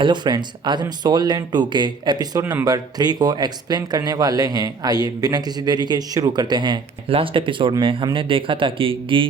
Hello friends, आज हम soul land 2 के एपिसोड नंबर 3 को एक्सप्लेन करने वाले हैं। आइए बिना किसी देरी के शुरू करते हैं। लास्ट एपिसोड में हमने देखा था कि गी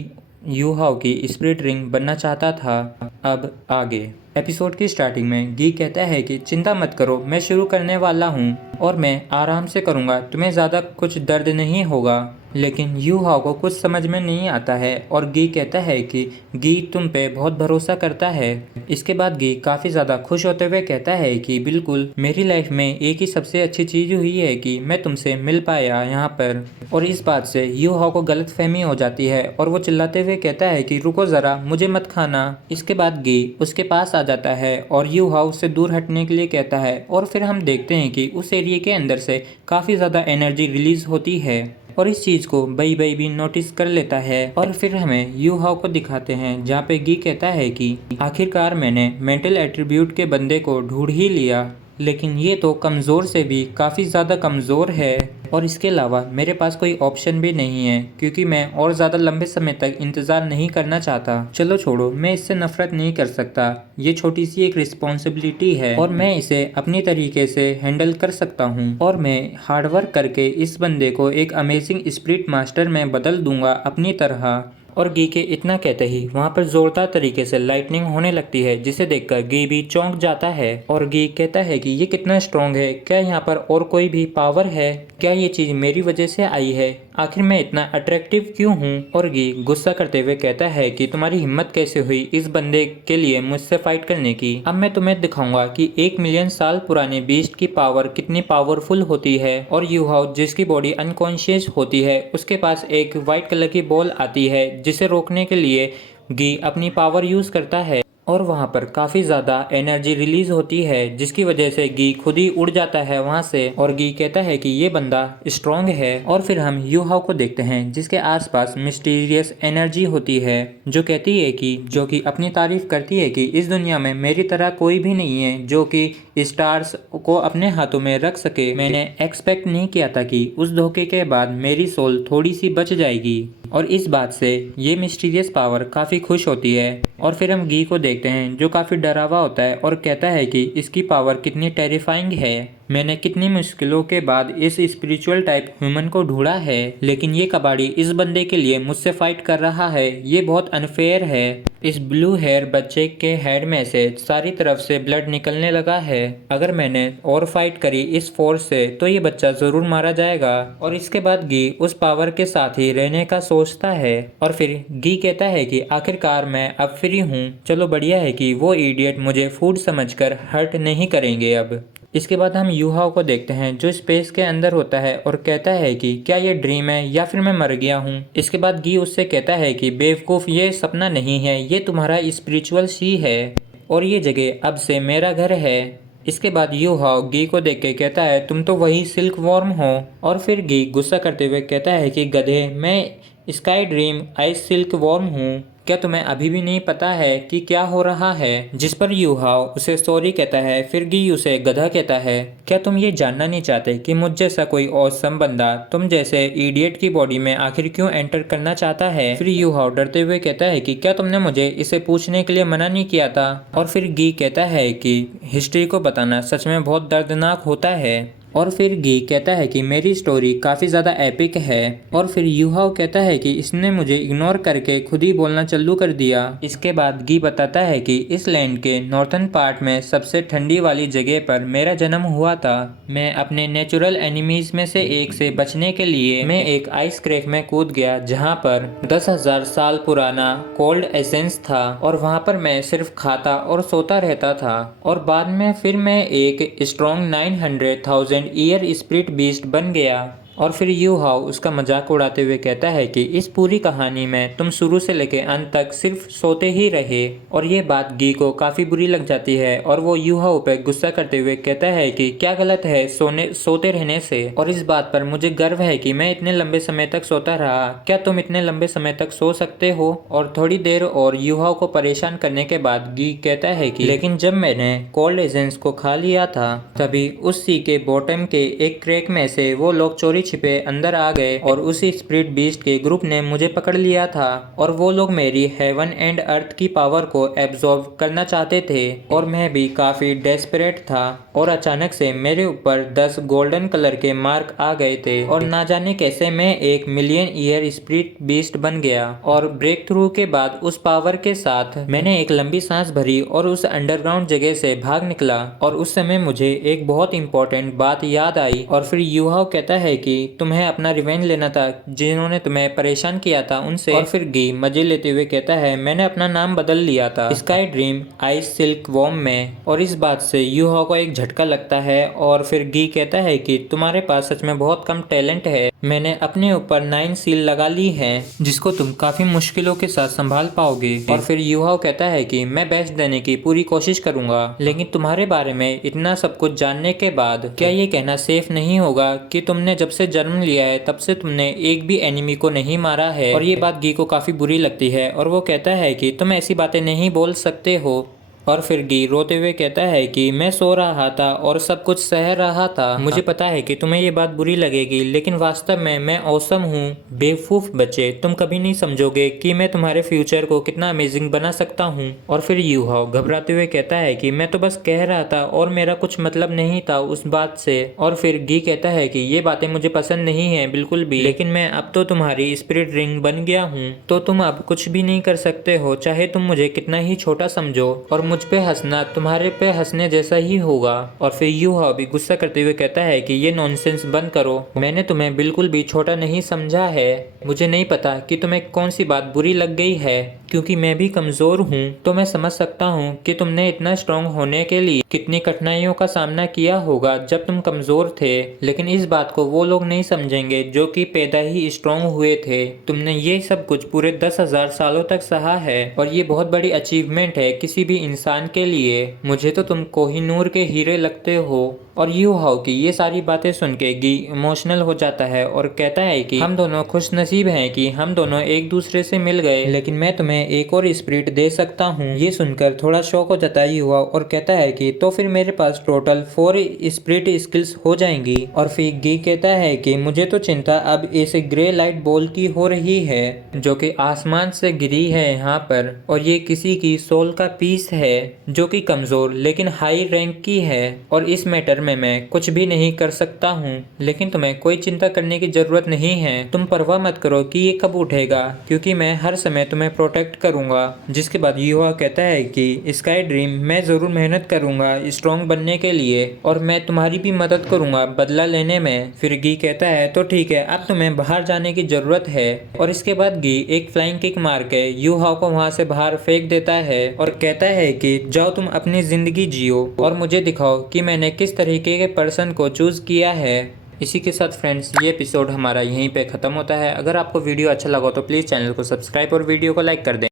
यूहाओ की स्पिरिट रिंग बनना चाहता था। अब आगे एपिसोड की स्टार्टिंग में गी कहता है कि चिंता मत करो, मैं शुरू करने वाला हूँ और मैं आराम से करूँगा, तुम्हें ज़्यादा कुछ दर्द नहीं होगा। लेकिन यूहाओ को कुछ समझ में नहीं आता है और गी कहता है कि गी तुम पे बहुत भरोसा करता है। इसके बाद गी काफ़ी ज़्यादा खुश होते हुए कहता है कि बिल्कुल, मेरी लाइफ में एक ही सबसे अच्छी चीज़ हुई है कि मैं तुमसे मिल पाया यहाँ पर। और इस बात से यूहाओ को गलतफहमी हो जाती है और वो चिल्लाते हुए कहता है कि रुको ज़रा, मुझे मत खाना। इसके बाद गी उसके पास आ जाता है और यूहाओ उससे दूर हटने के लिए कहता है और फिर हम देखते हैं कि उस एरिया के अंदर से काफ़ी ज़्यादा एनर्जी रिलीज होती है और इस चीज़ को बई बई भी नोटिस कर लेता है। और फिर हमें यूहाओ को दिखाते हैं जहाँ पे गी कहता है कि आखिरकार मैंने मेंटल एट्रीब्यूट के बंदे को ढूंढ ही लिया, लेकिन ये तो कमज़ोर से भी काफ़ी ज़्यादा कमज़ोर है और इसके अलावा मेरे पास कोई ऑप्शन भी नहीं है क्योंकि मैं और ज़्यादा लंबे समय तक इंतज़ार नहीं करना चाहता। चलो छोड़ो, मैं इससे नफरत नहीं कर सकता, ये छोटी सी एक रिस्पॉन्सिबिलिटी है और मैं इसे अपनी तरीके से हैंडल कर सकता हूँ और मैं हार्डवर्क करके इस बंदे को एक अमेजिंग स्पिरिट मास्टर में बदल दूंगा अपनी तरह। और गी के इतना कहते ही वहाँ पर जोरदार तरीके से लाइटनिंग होने लगती है, जिसे देखकर गी भी चौंक जाता है और गी कहता है कि ये कितना स्ट्रॉन्ग है, क्या यहाँ पर और कोई भी पावर है, क्या ये चीज़ मेरी वजह से आई है, आखिर मैं इतना अट्रैक्टिव क्यों हूँ। और गी गुस्सा करते हुए कहता है कि तुम्हारी हिम्मत कैसे हुई इस बंदे के लिए मुझसे फाइट करने की। अब मैं तुम्हें दिखाऊंगा कि 1 मिलियन साल पुराने बीस्ट की पावर कितनी पावरफुल होती है। और यूहाओ जिसकी बॉडी अनकॉन्शियस होती है उसके पास एक वाइट कलर की बॉल आती है जिसे रोकने के लिए गी अपनी पावर यूज करता है और वहाँ पर काफ़ी ज़्यादा एनर्जी रिलीज होती है जिसकी वजह से गी खुद ही उड़ जाता है वहाँ से। और गी कहता है कि ये बंदा स्ट्रॉन्ग है। और फिर हम यूहाओ को देखते हैं जिसके आसपास मिस्टीरियस एनर्जी होती है जो कहती है कि जो कि अपनी तारीफ करती है कि इस दुनिया में मेरी तरह कोई भी नहीं है जो कि स्टार्स को अपने हाथों में रख सके। मैंने एक्सपेक्ट नहीं किया था कि उस धोखे के बाद मेरी सोल थोड़ी सी बच जाएगी। और इस बात से ये मिस्टीरियस पावर काफ़ी खुश होती है। और फिर हम गी को देखते हैं जो काफ़ी डरावा होता है और कहता है कि इसकी पावर कितनी टेरिफाइंग है, मैंने कितनी मुश्किलों के बाद इस स्पिरिचुअल टाइप ह्यूमन को ढूंढा है, लेकिन ये कबाड़ी इस बंदे के लिए मुझसे फाइट कर रहा है, ये बहुत अनफेयर है। इस ब्लू हेयर बच्चे के हेड में से सारी तरफ से ब्लड निकलने लगा है, अगर मैंने और फाइट करी इस फोर्स से तो ये बच्चा ज़रूर मारा जाएगा। और इसके बाद गी उस पावर के साथ ही रहने का सोचता है और फिर गी कहता है कि आखिरकार मैं अब फ्री हूँ, चलो बढ़िया है कि वो इडियट मुझे फूड समझकर हर्ट नहीं करेंगे अब। इसके बाद हम यूहाओ को देखते हैं जो स्पेस के अंदर होता है और कहता है कि क्या ये ड्रीम है या फिर मैं मर गया हूँ। इसके बाद गी उससे कहता है कि बेवकूफ़, ये सपना नहीं है, ये तुम्हारा स्पिरिचुअल सी है और ये जगह अब से मेरा घर है। इसके बाद यूहाओ गी को देख के कहता है तुम तो वही सिल्क वॉर्म हो। और फिर गी गुस्सा करते हुए कहता है कि गधे, मैं sky dream ice silk worm हूँ, क्या तुम्हें अभी भी नहीं पता है कि क्या हो रहा है। जिस पर यूहाओ उसे सॉरी कहता है। फिर गी उसे गधा कहता है, क्या तुम ये जानना नहीं चाहते कि मुझ जैसा कोई औसम बंदा तुम जैसे इडियट की बॉडी में आखिर क्यों एंटर करना चाहता है। फिर यूहाओ डरते हुए कहता है कि क्या तुमने मुझे इसे पूछने के लिए मना नहीं किया था। और फिर गी कहता है कि हिस्ट्री को बताना सच में बहुत दर्दनाक होता है। और फिर गी कहता है कि मेरी स्टोरी काफ़ी ज़्यादा एपिक है। और फिर यूहाओ कहता है कि इसने मुझे इग्नोर करके खुद ही बोलना चालू कर दिया। इसके बाद गी बताता है कि इस लैंड के नॉर्थन पार्ट में सबसे ठंडी वाली जगह पर मेरा जन्म हुआ था। मैं अपने नेचुरल एनिमीज में से एक से बचने के लिए मैं एक आइस क्रैक में कूद गया जहाँ पर 10,000 साल पुराना कोल्ड एसेंस था और वहाँ पर मैं सिर्फ खाता और सोता रहता था। और बाद में फिर मैं एक स्ट्रॉन्ग 900,000 ईयर स्पिरिट बीस्ट बन गया। और फिर यूहाओ उसका मजाक उड़ाते हुए कहता है कि इस पूरी कहानी में तुम शुरू से लेकर अंत तक सिर्फ सोते ही रहे। और ये बात गी को काफ़ी बुरी लग जाती है और वो यूहाओ पे गुस्सा करते हुए कहता है कि क्या गलत है सोते रहने से, और इस बात पर मुझे गर्व है कि मैं इतने लंबे समय तक सोता रहा, क्या तुम इतने लंबे समय तक सो सकते हो। और थोड़ी देर और यूहाओ को परेशान करने के बाद गी कहता है कि लेकिन जब मैंने कोल्ड एजेंस को खा लिया था तभी उस सी के बॉटम के एक क्रैक में से वो लोग चोरी छिपे अंदर आ गए और उस स्पिरिट बीस्ट के ग्रुप ने मुझे पकड़ लिया था और वो लोग मेरी हेवन एंड अर्थ की पावर को एब्जॉर्ब करना चाहते थे और मैं भी काफी डेस्परेट था और अचानक से मेरे ऊपर 10 गोल्डन कलर के मार्क आ गए थे और ना जाने कैसे मैं एक मिलियन ईयर स्पिरिट बीस्ट बन गया। और ब्रेक थ्रू के बाद उस पावर के साथ मैंने एक लंबी सांस भरी और उस अंडरग्राउंड जगह से भाग निकला और उस समय मुझे एक बहुत इंपॉर्टेंट बात याद आई। और फिर यूहाओ कहता है कि तुम्हें अपना रिवेंज लेना था जिन्होंने तुम्हें परेशान किया था उनसे। और फिर गी मजे लेते हुए कहता है मैंने अपना नाम बदल लिया था sky dream ice silk worm में। और इस बात से यूहाओ को एक झटका लगता है और फिर गी कहता है कि तुम्हारे पास सच में बहुत कम टैलेंट है। मैंने अपने ऊपर 9 सील लगा ली है जिसको तुम काफी मुश्किलों के साथ संभाल पाओगे। और फिर यूहाओ कहता है कि मैं बेस्ट देने की पूरी कोशिश करूंगा, लेकिन तुम्हारे बारे में इतना सब कुछ जानने के बाद क्या ये कहना सेफ नहीं होगा कि तुमने जब से जन्म लिया है तब से तुमने एक भी एनिमी को नहीं मारा है। और ये बात गी को काफी बुरी लगती है और वो कहता है कि तुम ऐसी बातें नहीं बोल सकते हो। और फिर गी रोते हुए कहता है कि मैं सो रहा था और सब कुछ सह रहा था। मुझे पता है कि तुम्हें ये बात बुरी लगेगी, लेकिन वास्तव में मैं औसम हूँ। बेवकूफ बच्चे, तुम कभी नहीं समझोगे कि मैं तुम्हारे फ्यूचर को कितना अमेजिंग बना सकता हूँ। और फिर यूहाओ घबराते हुए कहता है कि मैं तो बस कह रहा था और मेरा कुछ मतलब नहीं था उस बात से। और फिर गी कहता है कि ये बातें मुझे पसंद नहीं है बिल्कुल भी, लेकिन मैं अब तो तुम्हारी स्पिरिट रिंग बन गया हूँ तो तुम अब कुछ भी नहीं कर सकते हो, चाहे तुम मुझे कितना ही छोटा समझो। और मुझ पे हंसना तुम्हारे पे हंसने जैसा ही होगा। और फिर यूहाओ भी गुस्सा करते हुए कहता है कि ये नॉनसेंस बंद करो, मैंने तुम्हें बिल्कुल भी छोटा नहीं समझा है। मुझे नहीं पता कि तुम्हें कौन सी बात बुरी लग गई है, क्योंकि मैं भी कमजोर हूँ तो मैं समझ सकता हूँ कि तुमने इतना स्ट्रांग होने के लिए कितनी कठिनाइयों का सामना किया होगा जब तुम कमजोर थे। लेकिन इस बात को वो लोग नहीं समझेंगे जो कि पैदा ही स्ट्रांग हुए थे। तुमने ये सब कुछ पूरे 10,000 सालों तक सहा है और ये बहुत बड़ी अचीवमेंट है किसी भी इंसान के लिए। मुझे तो तुम कोहिनूर के हीरे लगते हो। और यूहाओ की ये सारी बातें सुन के गी इमोशनल हो जाता है और कहता है कि हम दोनों खुश नसीब हैं कि हम दोनों एक दूसरे से मिल गए, लेकिन मैं तुम्हें एक और स्पिरिट दे सकता हूँ। ये सुनकर थोड़ा शौक हो जाता है यूहाओ और कहता है कि तो फिर मेरे पास टोटल 4 स्पिरिट स्किल्स हो जाएंगी। और फिर गी कहता है कि मुझे तो चिंता अब इस ग्रे लाइट बॉल की हो रही है जो कि आसमान से गिरी है यहाँ पर, और ये किसी की सोल का पीस है जो कि कमजोर लेकिन हाई रैंक की है और इस मैटर में मैं कुछ भी नहीं कर सकता हूँ। लेकिन तुम्हें कोई चिंता करने की जरूरत नहीं है, तुम परवाह मत करो कि ये कब उठेगा, क्योंकि मैं हर समय तुम्हें प्रोटेक्ट करूंगा। जिसके बाद यूहाओ कहता है कि स्काई ड्रीम मैं जरूर मेहनत करूंगा स्ट्रॉन्ग बनने के लिए और मैं तुम्हारी भी मदद करूंगा बदला लेने में। फिर गी कहता है तो ठीक है, अब तुम्हें बाहर जाने की जरूरत है। और इसके बाद गी एक फ्लाइंग किक मार के यूहाओ को वहां से बाहर फेंक देता है और कहता है कि जाओ तुम अपनी जिंदगी जियो और मुझे दिखाओ कि मैंने किस तरीके के पर्सन को चूज किया है। इसी के साथ फ्रेंड्स ये एपिसोड हमारा यहीं पे ख़त्म होता है। अगर आपको वीडियो अच्छा लगा तो प्लीज़ चैनल को सब्सक्राइब और वीडियो को लाइक कर दें।